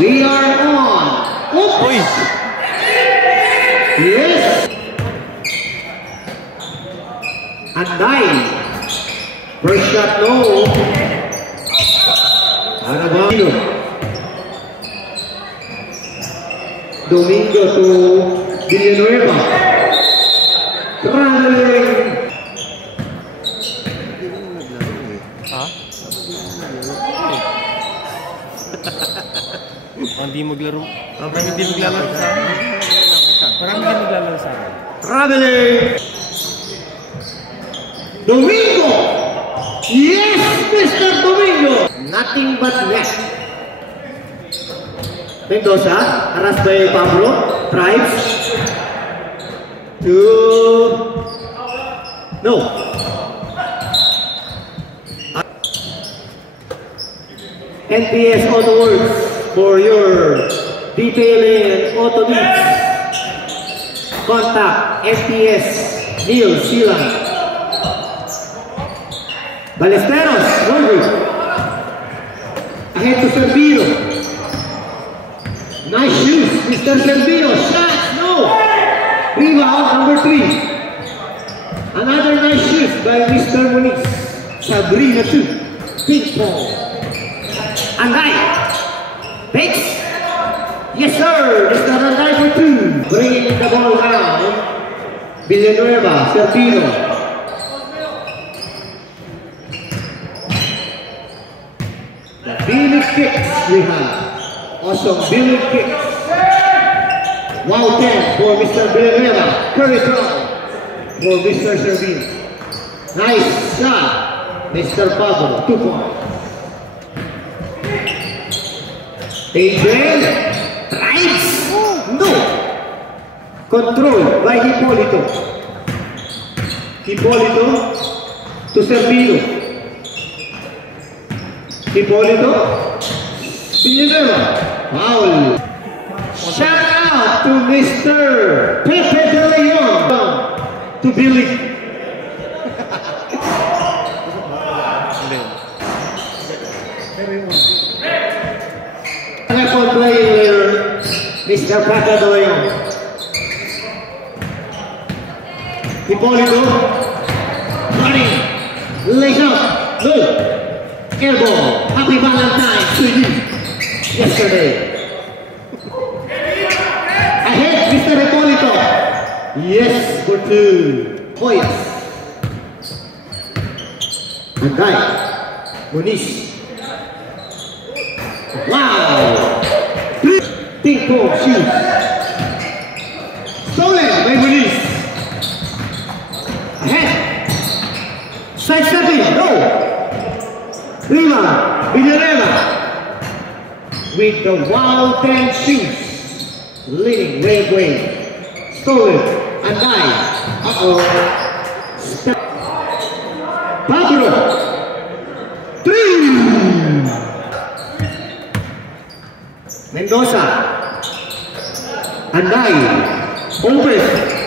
We are on. Uy! Yes. Anday. First shot, no. Ano ba? Domingo to Villanueva. Traveling. Ha? Hindi maglaro. Parang hindi maglalaro sa akin. Parang hindi maglalaro sa akin. Traveling. Domingo. Yes, Mr. Domingo. Nothing but net. Mendoza, harassed by Pablo. Tribes. No. NPS Auto Works for your detailing and auto needs. Contact NPS Neil Silang. Ballesteros, Wolverine. Ahead to Servino. Nice shoes, Mr. Servino. Shots, no. Rebound, number 3. Another nice shoot by Mr. Moniz. Sabrina 2. Ping pong. Anday. Picks. Yes, sir. Mr. Anday for 2. Bringing the ball down. Villanueva, Servino. The Billy kicks we have. Awesome Billy kicks. Wow 10 for Mr. Villanueva. Curry throw for Mr. Servino. Nice shot. Mr. Pablo, 2 points. AJ, right? No. Control by Hipolito. Hipolito to Servino. Hipolito. Villanueva. Foul. Shout out to Mr. Pepe De Leon. To Billy. Record playing later, Mr. Pepe De Leon. Hipolito. Running. Lays up. No. Air ball. Happy Valentine's to you. Yesterday. Ahead, Mr. Hipolito. Yes, for 2. Hoyas. Anday. Moniz. Wow! Ping pong shoot. Stolen by Moniz. Ahead. Side stepping. No. Rebound. Villanueva. With the wow 10 shoots. Leading way. Stolen. Anday. Pablo. 3. Mendoza. Anday. Open.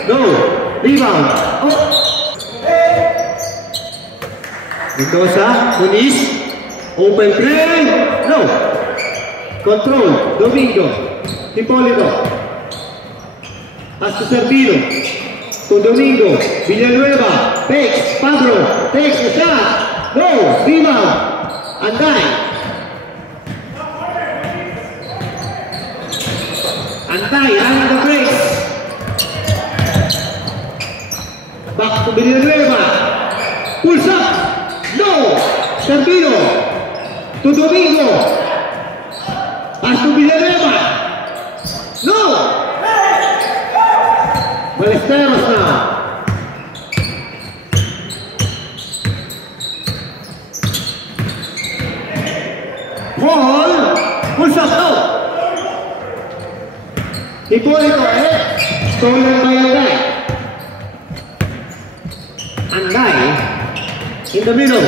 No. Rebound. Oh. Mendoza. Moniz. Open 3. No. Control. Domingo. Hipolito. Pass to Servino. To Domingo. Villanueva. Takes. Pablo. Takes a shot. No. Rebound. Anday. Anday. Running the breaks. Back to Villanueva. Pulls up. No. Servino. To Domingo. Pass to Villanueva. No. Ballesteros now. Paul. Pulls up. No. Hipolito ahead. Stolen by Anday. Anday in the middle.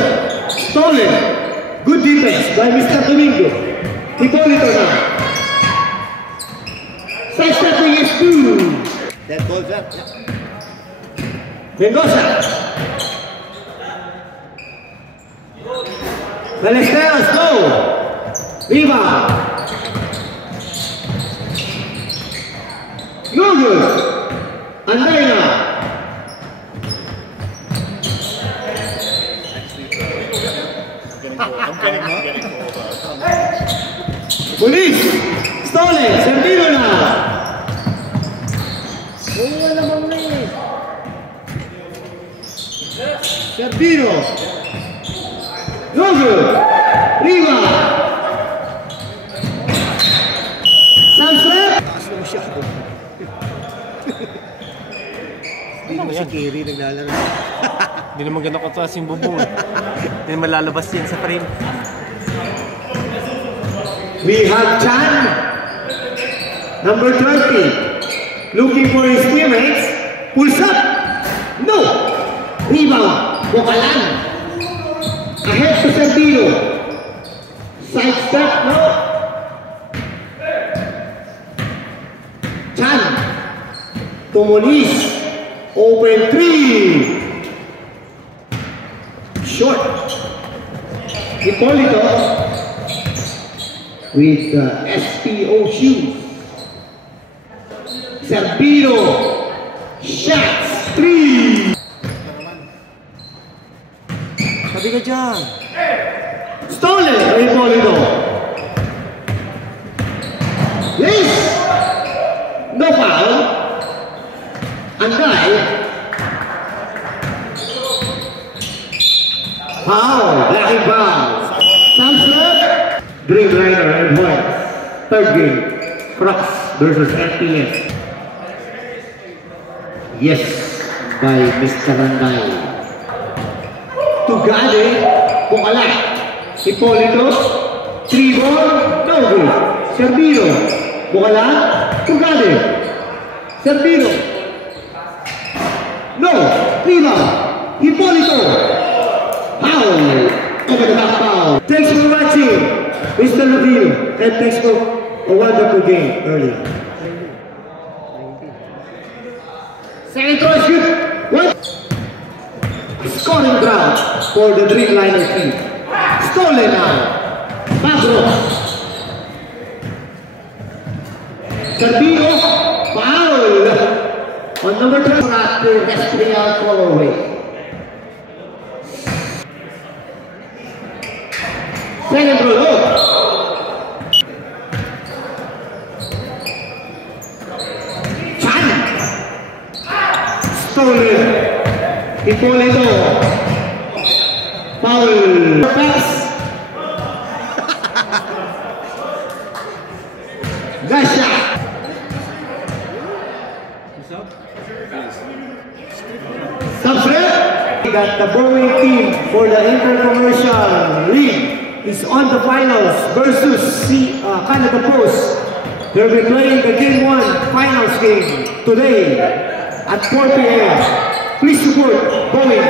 Stolen. Good defense by Mr. Domingo. Hipolito now. Side stepping is 2. That ball's up. Mendoza. Ballesteros, go. Rebound. No good. Andrea. Police. Stolen. Servido na. Wala namang na eh. Servido. No good. Riva. Sunset. Hindi mo si Kiri naglalaro. Hindi naman ganun kataas yung bubong. Hindi naman lalabas yan sa frame. We have Chan, number 20, looking for his teammates. Pulls up. No. Rebound. Bukalan. Ahead to Servido. Side step. No. Chan. Tumulis. Open 3. Short. Hipolito. With the SPO shoes. Servido. Shots. 3. Sabi ka dyan. Stolen. Hipolito. Yes. No foul. Anday. Foul. Blocking foul. Samsung. Dreamliner and White. Third game. Crocs versus FPS. Yes. By Mr. Randay. Tugade. Bukala. Hipolito. 3 ball. No good. Servido. Bukala. Tugade. Servido. No. Riva. Hipolito. Foul. Over the back foul. Thanks for watching, Mr. Levino, and thanks for a wonderful game earlier. Second throw shoot. What? Scoring ground for the Dreamliner team. Stolen now. Pablo. Servido. Foul. On number 12, after Vestrial colorway. Second throw. Oh. Chan. Stolen. Hipolito. Foul. Pass. Gasha. Subscribe. That the Boeing team for the Intercommercial League is on the finals versus Canada Post. They'll be playing the Game 1 finals game today at 4 p.m. Please support Boeing.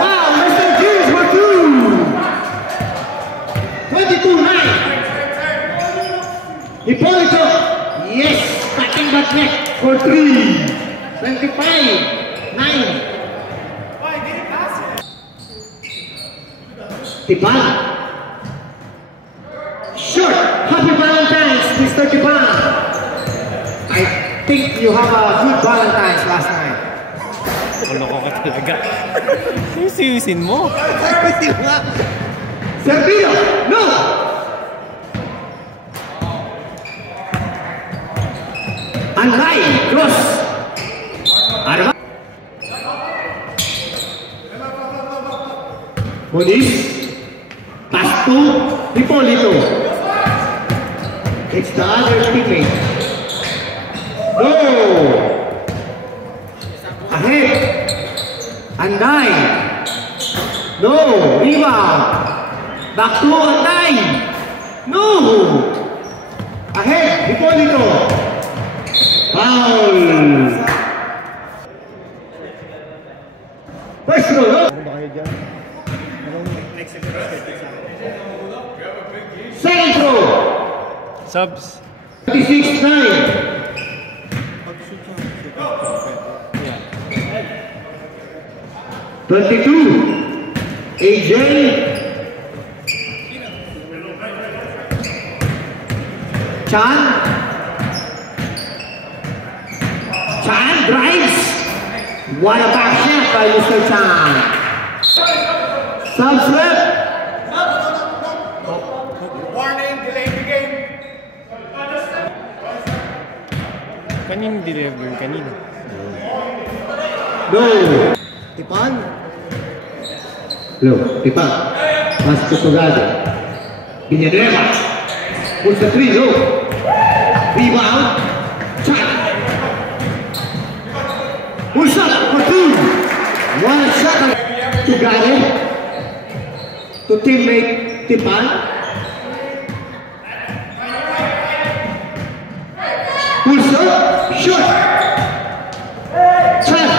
Wow, Mr. James for 2. 22-9. Hipolito. Yes, cutting back net for 3. 25-9. Tipan. Short. Happy Valentine's, Mr. Tipan. I think you have a good Valentine's last night. Loko ka talaga. Sisiwisin mo. Servido. No. Anday. Cross. Arba. Police. Pass to Hipolito. It's the other teammate. No. Ahead. Anday. No. Rebound. Back to Anday. No. Ahead. Hipolito. Foul. First row. No? Second row. Subs. 36-9. 22. AJ. Chan. drives. What a back shot by Mr. Chan. Sub slip. Warning, delay the game. Kanino deliver yun? Kanino? No. Tipan. Low. Tipa. Pass to Tugade. Villanueva. Pulls the three. Low. Rebound. Chan. Pulls up for two. One shot. Tugade. To teammate Tipan. Pulls up. Shot. Chan.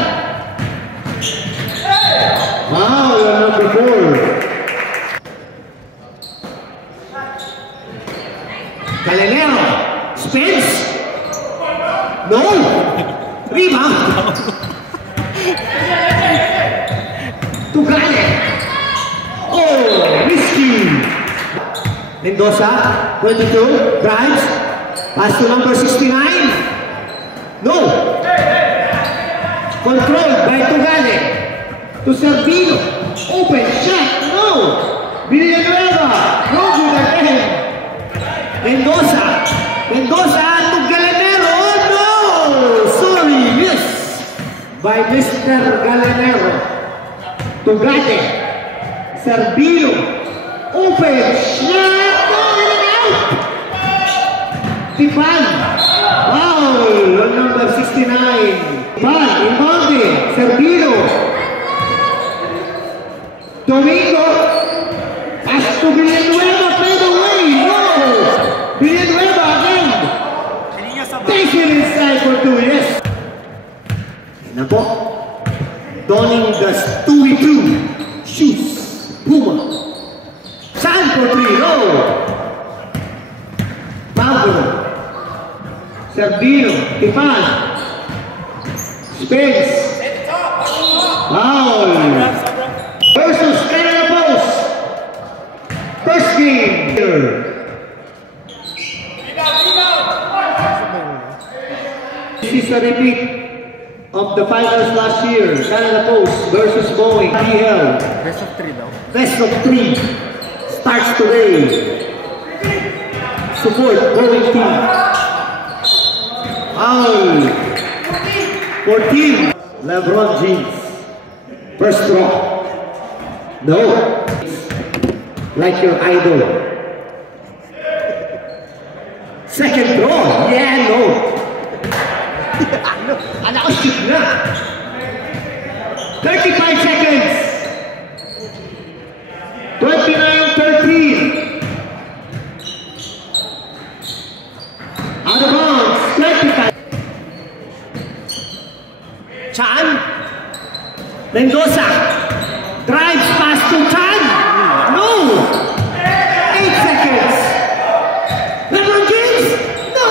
Wow, number 4. Galenero. Spins. No. Rebound. Tugade. Oh, risky. Mendoza, 22, drives. Pass to number 69. No. Controlled by Tugade. To Servino. Open shot. No. Villanueva. No good again. Mendoza. Mendoza to Galenero. Oh no. Sorry. Miss. By Mr. Galenero. Tugade. Servino. Open shot. No. In and out. Tipan. Foul on number 69. Tipan. Inbounding. Servino. Domingo, pass to Villanueva, played away, no! Villanueva again! Takes it inside for 2, yes! Nabo, donning the Stewie 2, shoots, Puma. San for 3, no! Pablo, Servino, Tipan, Spence, foul! Versus Canada Post. First game. This is a repeat of the finals last year. Canada Post versus Boeing. DL. Best of 3 daw. Best of 3 starts today. Support Boeing team. Foul. 14. LeBron James. First draw. No. Like your idol. Second draw. Yeah, no. Ano ko shoot na. 35 seconds. 29-13. Out of bounds. 25. Chan. Mendoza. Drives pass to Chan. No. 8 seconds. LeBron James. No.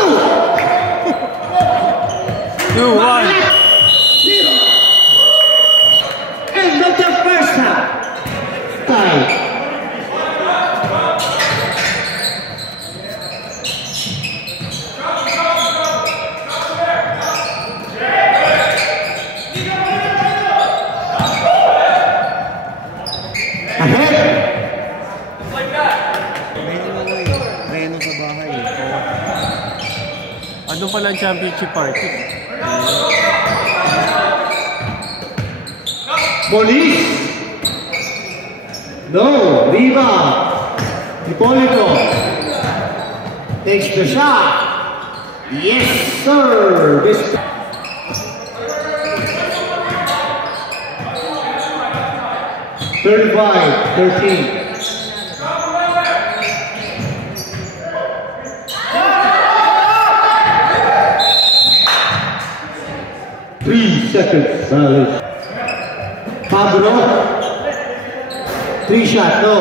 2-1. 0. End of the first half. Tie. Ahead. Reno sa bahay. Ano pala ang championship party? Moniz. No. Riva. Hipolito. Takes the shot. Yes, sir. This 35-13. Three seconds, violation. Pablo. 3 shot, no.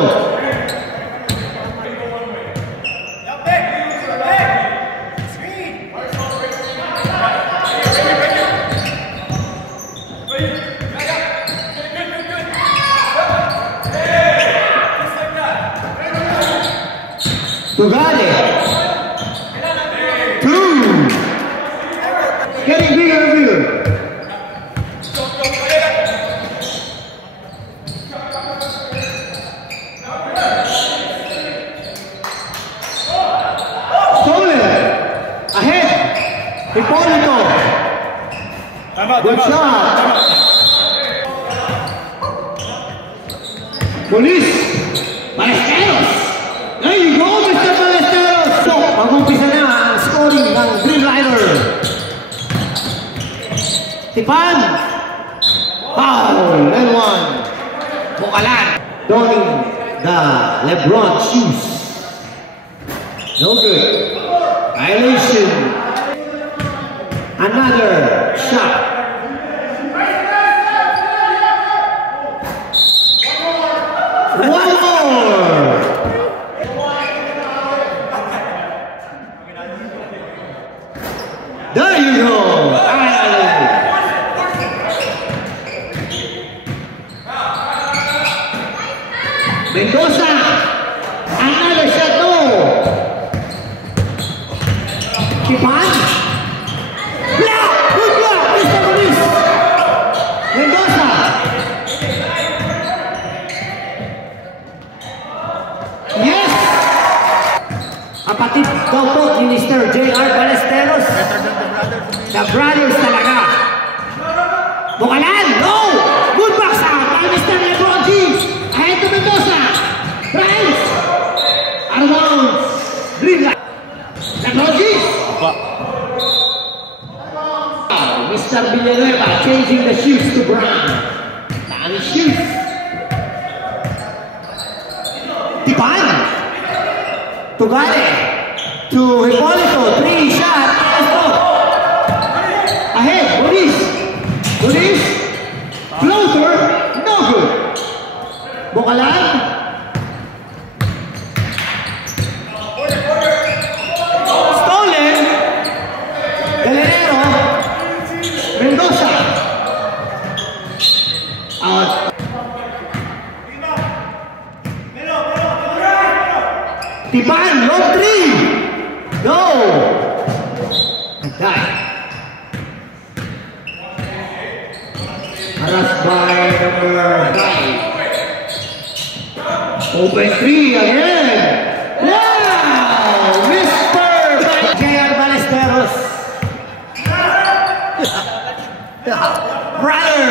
Tugade. 2. Getting bigger and bigger. Hipolito. Good shot. Police. Ballesteros. There you go, Mr. Ballesteros. So, mag-umpisa na ang scoring ng Green Rider. Tipan. Foul. And one. Bukalan. Donning the LeBron shoes. No good. Violation. Another shot. One more. There you go. Mendoza. Another shot. No. Tipan. Block. Good block, Mr. Police. Mendoza. Yes. Kapatid daw po ni Mr. J.R. Ballesteros. The brothers talaga. Bukalan. No. Good box out by Mr. LeBron James. Ahead to Mendoza. Price. Armand. Green light. LeBron James. Mr. Villanueva changing the shoes to brown. Down shoes. Tipan. Tugale. To Hipolito. 3 shot. Ahead. Police. Police. Floater. No good. Bukalan. Stolen. Galanero. Mendoza. Out. Tipan. Long 3. Go. Die. Harassed by number 5. Open 3 again. Wow! Mr. J.R. Ballesteros. Brother.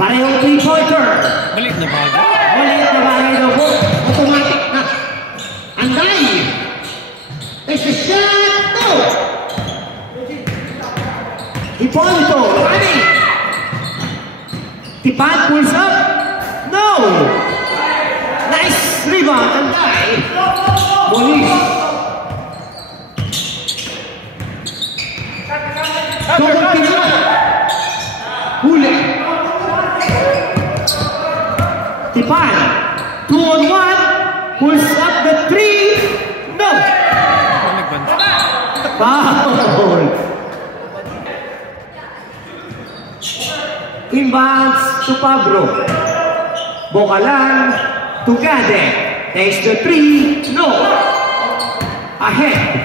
Parehong 3-pointer. Balik na bagay. Maliit na bagay daw po. Automatic na. Anday. It's a shot. No. Hipolito. Rani. Tipan pulls up. No. Nice rebound. Anday. Police. Double team up. Huli. Tipan. 2-on-1. Pulls up the 3. No. Foul. Inbounds to Pablo. Bukalan to Gade. Takes the 3. No. Ahead.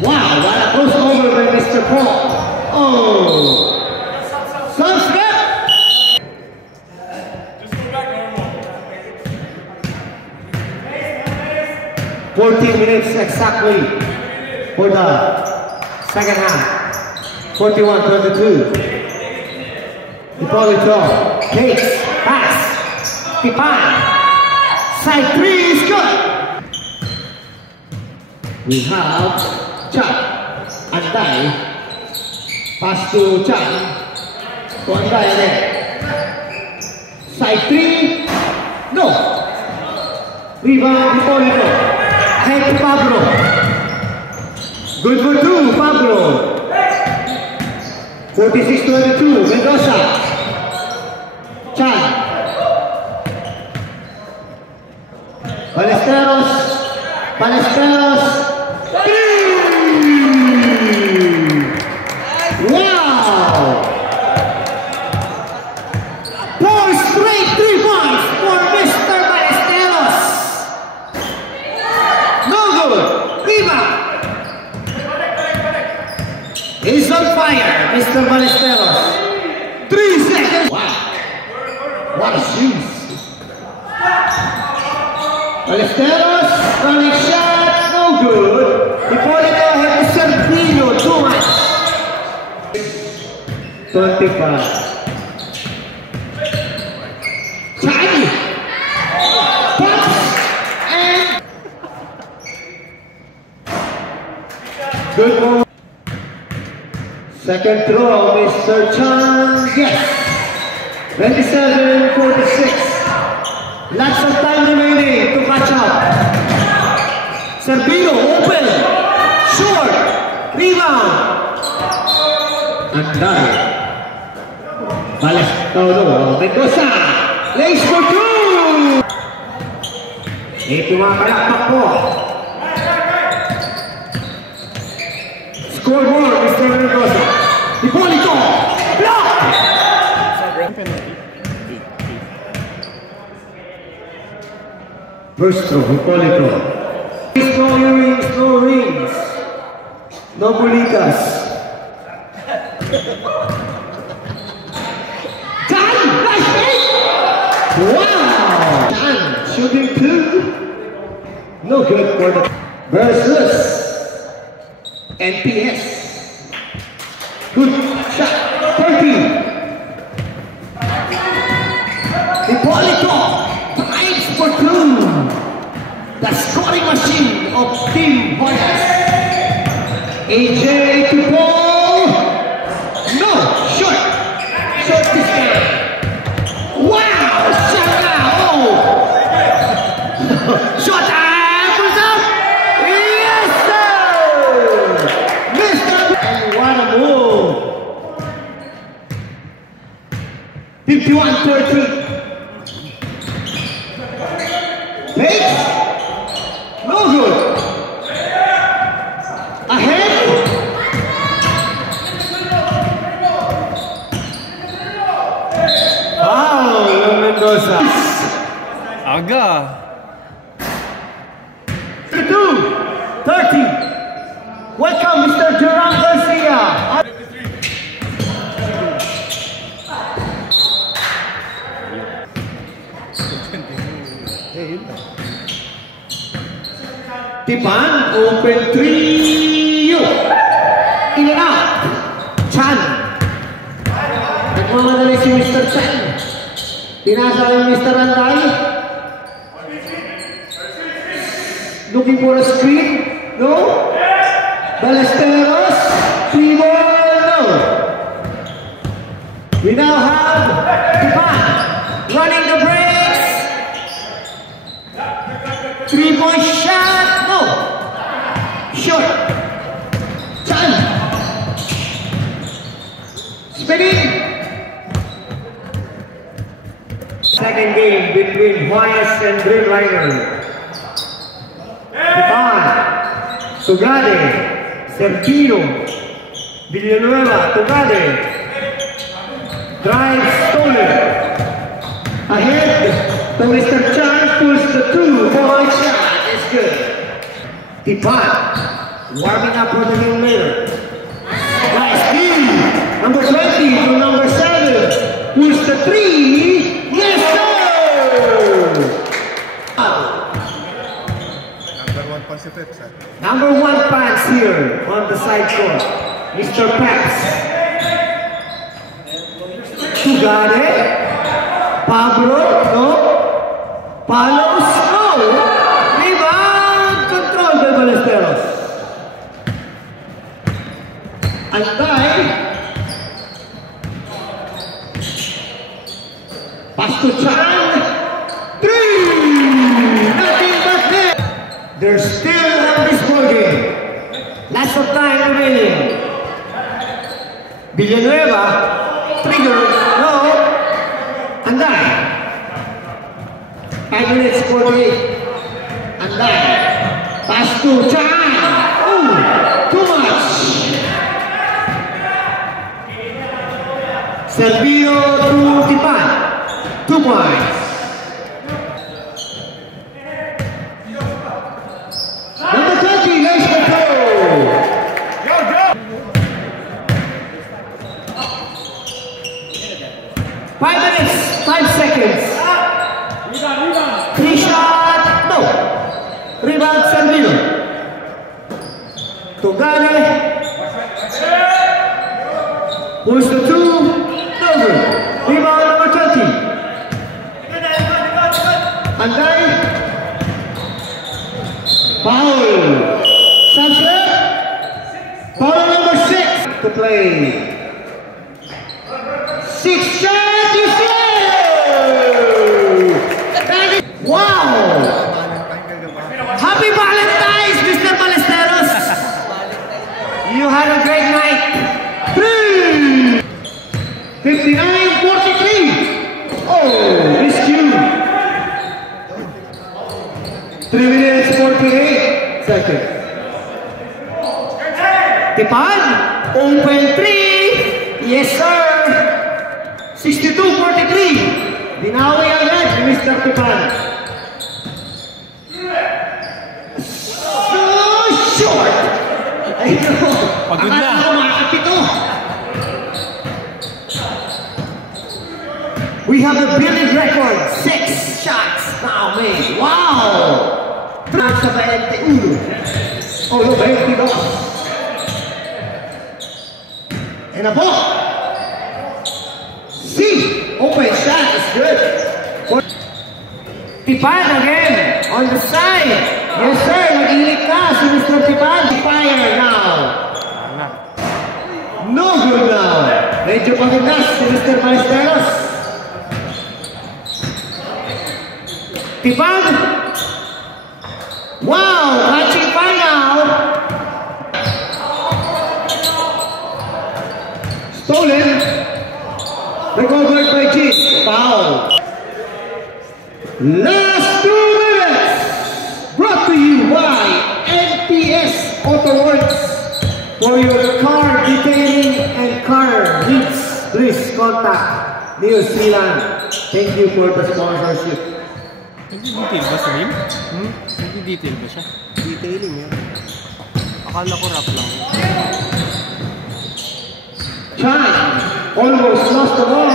Wow, what a crossover by Mr. Paul. Oh. Sunset. 14 minutes exactly for the second half. 41-22. Hipolito takes, pass, Tipan, side 3 is good. We have Chan, Anday, pass to Chan, to Anday again. Side 3, no. Rebound Hipolito, ahead to Pablo. Good for 2, Pablo. 46-22, Mendoza. Chan. Ballesteros. Ballesteros. 3! Wow! 4 straight 3 points for Mr. Ballesteros. No good. Rebound. He's on fire, Mr. Ballesteros. 3 seconds. Wow. What a shoes. Ballesteros running shots, no good. Hipolito had to serve 25. Chan! Pops! And... Good move. Second throw, Mr. Chan. Yes! 27-46. Lots of time remaining to catch up. Servino, open. Short. Rebound. Anday. Balas. Todo. Mendoza. Lays for two. Ito mga kalakpak po. Score more, Mr. Mendoza. Hipolito. Block. First throw, Hipolito. No rings, no rings. No bulitas. Chan! Nice hit! Wow! Chan shooting two. No good for the versus NPS. Good shot. 30. Hipolito times for two. The scoring machine of Team Hoyas. AJ to Paul. No, short. Short this time. Wow, shot now. Oh. Shot and puts up. Yes, sir. Mr. And what a move. 51-13. Pace. No good. Ahead. Wow, Mendoza. Aga. 30. Welcome, Mr. Duran Garcia. Tipan, open three. In and out. Chan. Nagmamadali si Mr. Chan. Pinasa rin Mr. Anday. Looking for a screen. No. Ballesteros. Three ball. No. We now have Tipan running the brakes. 3-point shot. No. Short. Chan. Spinning. Second game between Hoyas and Dreamliner. Tipan. Tugade. Servino. Villanueva. Tugade. Drive stolen. Ahead. So Mr. Chan pulls the 2-point shot. It's good. Tipan. Warming up for the new later. Nice speed. Number 20 to number 7. Pulls the 3. Yes, sir! Number 1 pants here on the side court. Mr. Peps. Tugade. Pablo, no. Palos, no. Rebound, control by Ballesteros. Antay. Pass to Chan. 3. Nothing but net. They're still on this ball game. Lots of time remaining. Villanueva. Trigger. No. Anday. 5 minutes 48. Anday. Pass to Chan. Oh, too much. Servino to Tipan. 2 points. Number 20, nice control. 5 minutes, 5 seconds. 3 shot, no. Rebound, Servino. Tugade. Pulls the 2. Anday. Foul. Sunset. Foul number 6 to play. 6 shots, you see! Wow! Happy Valentine's, Mr. Ballesteros! You had a great night. 3! 59-43. Oh, miscue. 3 minutes, 48 seconds. Tipan, open 3. Yes, sir. 62-43. Binawi agad ni Mr. Tipan. So short. Ay, no. Pagod na. Akala ko makakapito. We have a brilliant record. 6 shots now made. Wow! Sa 21. Oh, no, 22. And a ball. See, open shot is good. Tipan again on the side. Yes, sir. Nag-ilik ka si Mr. Tipan. Fire now. No good now. Medyo pagod si Mr. Ballesteros. Tipan. Wow, catching fire now. Stolen. Recovered by G. Foul. Last 2 minutes. Brought to you by NPS Auto Works. For your car detailing and car needs, please contact New Zealand. Thank you for the sponsorship. Nagdi-detail ba sa rim? Nagdi-detail ba siya? Detailing yan. Akala ko rap lang. Chan almost lost the ball.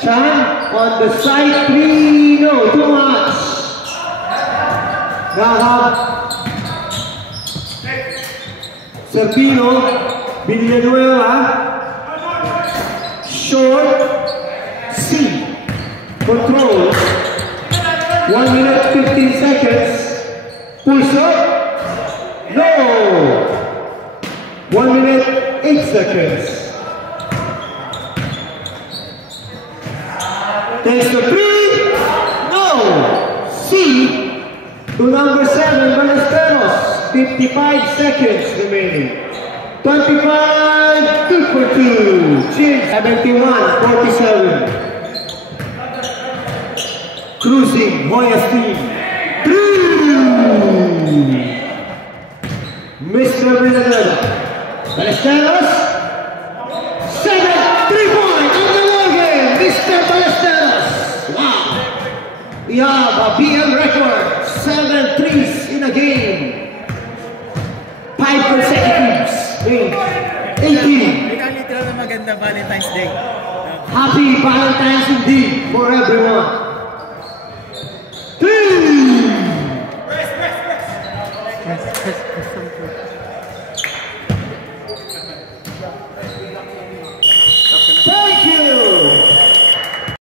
Chan on the side 3, no, too much. Now Serpino, Villanueva, short, C, control, 1 minute 15 seconds, push up, no, 1 minute 8 seconds. Takes the 3, no, C, to number 7, Ballesteros. 55 seconds remaining. 25, 2 for 2. Chin, 71-47. Cruising, Moya's team. 3. Mr. Villanueva. Ballesteros. 7, 3-point on the ball game. Mr. Ballesteros. Wow. We have a BM record. 7 threes in a game. 5 consecutives. 18. Ikaw literal na maganda Valentine's Day. Happy Valentine's indeed for everyone. 3.